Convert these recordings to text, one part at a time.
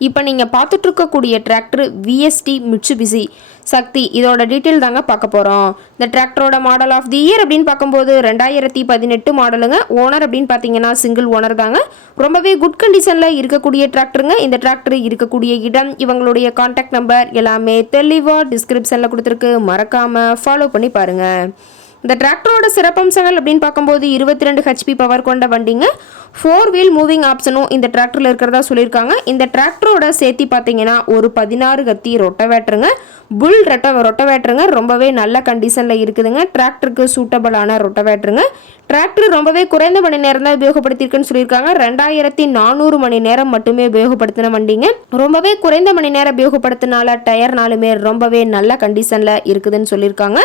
இப்போ நீங்கள் பார்த்துட்டு இருக்கக்கூடிய டிராக்டர் விஎஸ்டி மிட்சுபிசி சக்தி இதோட டீட்டெயில் தாங்க பார்க்க போகிறோம் இந்த டிராக்டரோட மாடல் ஆஃப் தி இயர் அப்படின்னு பார்க்கும்போது ரெண்டாயிரத்தி பதினெட்டு மாடலுங்க ஓனர் அப்படின்னு பார்த்தீங்கன்னா சிங்கிள் ஓனர் தாங்க. ரொம்பவே குட் கண்டிஷனில் இருக்கக்கூடிய டிராக்டருங்க இந்த டிராக்டர் இருக்கக்கூடிய இடம் இவங்களுடைய காண்டாக்ட் நம்பர் எல்லாமே தெளிவாக டிஸ்கிரிப்ஷனில் கொடுத்துருக்கு. மறக்காமல் ஃபாலோ பண்ணி பாருங்கள் இந்த டிராக்டரோட சிறப்பம்சங்கள் அப்படின்னு பார்க்கும்போது இருபத்தி ரெண்டு ஹெச்பி பவர் கொண்ட வண்டிங்க. ஃபோர் வீல் மூவிங் ஆப்ஷனும் இந்த டிராக்டரில் இருக்கிறதா சொல்லியிருக்காங்க. இந்த டிராக்டரோட சேர்த்தி பார்த்தீங்கன்னா ஒரு பதினாறு கத்தி ரொட்டவேட்டருங்க. புல் ரொட்ட ரொட்டவேட்டருங்க. ரொம்பவே நல்ல கண்டிஷனில் இருக்குதுங்க. டிராக்டருக்கு சூட்டபிளான ரொட்டவேட்டருங்க. டிராக்டர் ரொம்பவே குறைந்த மணி நேரம் தான் உபயோகப்படுத்தியிருக்குன்னு சொல்லியிருக்காங்க. ரெண்டாயிரத்தி நானூறு மணி நேரம் மட்டுமே உபயோகப்படுத்தின வண்டிங்க. ரொம்பவே குறைந்த மணி நேரம் உபயோகப்படுத்தினால டயர்னாலுமே ரொம்பவே நல்ல கண்டிஷனில் இருக்குதுன்னு சொல்லியிருக்காங்க.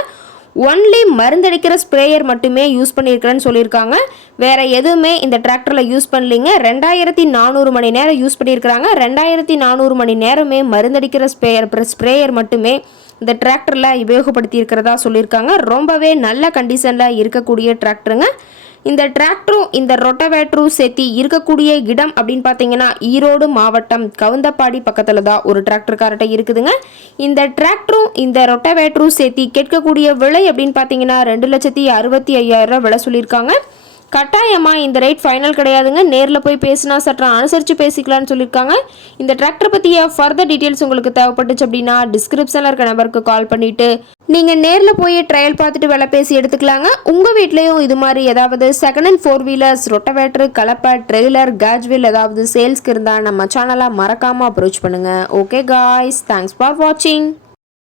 ஒன்லி மருந்தடிக்கிற ஸ்ப்ரேயர் மட்டுமே யூஸ் பண்ணியிருக்கிறேன்னு சொல்லியிருக்காங்க. வேற எதுவுமே இந்த டிராக்டரில் யூஸ் பண்ணலிங்க. ரெண்டாயிரத்தி நானூறு மணி நேரம் யூஸ் பண்ணியிருக்கிறாங்க. ரெண்டாயிரத்தி நானூறு மணி நேரமே மருந்தடிக்கிற ஸ்ப்ரேயர் ஸ்ப்ரேயர் மட்டுமே இந்த டிராக்டரில் உபயோகப்படுத்தி இருக்கிறதா சொல்லியிருக்காங்க. ரொம்பவே நல்ல கண்டிஷனில் இருக்கக்கூடிய டிராக்டருங்க இந்த டிராக்டரும் இந்த ரொட்டவேட்டரும் சேர்த்து இருக்கக்கூடிய இடம் அப்படின்னு பார்த்தீங்கன்னா ஈரோடு மாவட்டம் கவுந்தப்பாடி பக்கத்தில் தான் ஒரு டிராக்டர்கார்ட்ட இருக்குதுங்க. இந்த டிராக்டரும் இந்த ரொட்டவேட்டரும் சேர்த்து கேட்கக்கூடிய விலை அப்படின்னு பார்த்தீங்கன்னா ரெண்டு லட்சத்தி அறுபத்தி ஐயாயிரம் விலை சொல்லியிருக்காங்க. கட்டாயமாக இந்த ரேட் ஃபைனல் கிடையாதுங்க. நேரில் போய் பேசினா சற்று அனுசரித்து பேசிக்கலாம்னு சொல்லியிருக்காங்க. இந்த டிராக்டர் பற்றிய ஃபர்தர் டீட்டெயில்ஸ் உங்களுக்கு தேவைப்பட்டுச்சு அப்படின்னா டிஸ்கிரிப்ஷனில் இருக்க நம்பருக்கு கால் பண்ணிவிட்டு நீங்கள் நேரில் போய் ட்ரையல் பார்த்துட்டு விலை பேசி எடுத்துக்கலாங்க. உங்கள் வீட்லேயும் இது மாதிரி ஏதாவது second hand four wheelers rotavator கலப்பை ட்ரெய்லர் கேஜ்வில் ஏதாவது சேல்ஸ்க்கு இருந்தால் நம்ம சேனலாக மறக்காமல் அப்ரோச் பண்ணுங்கள் ஓகே காய்ஸ் தேங்க்ஸ் ஃபார் வாட்சிங்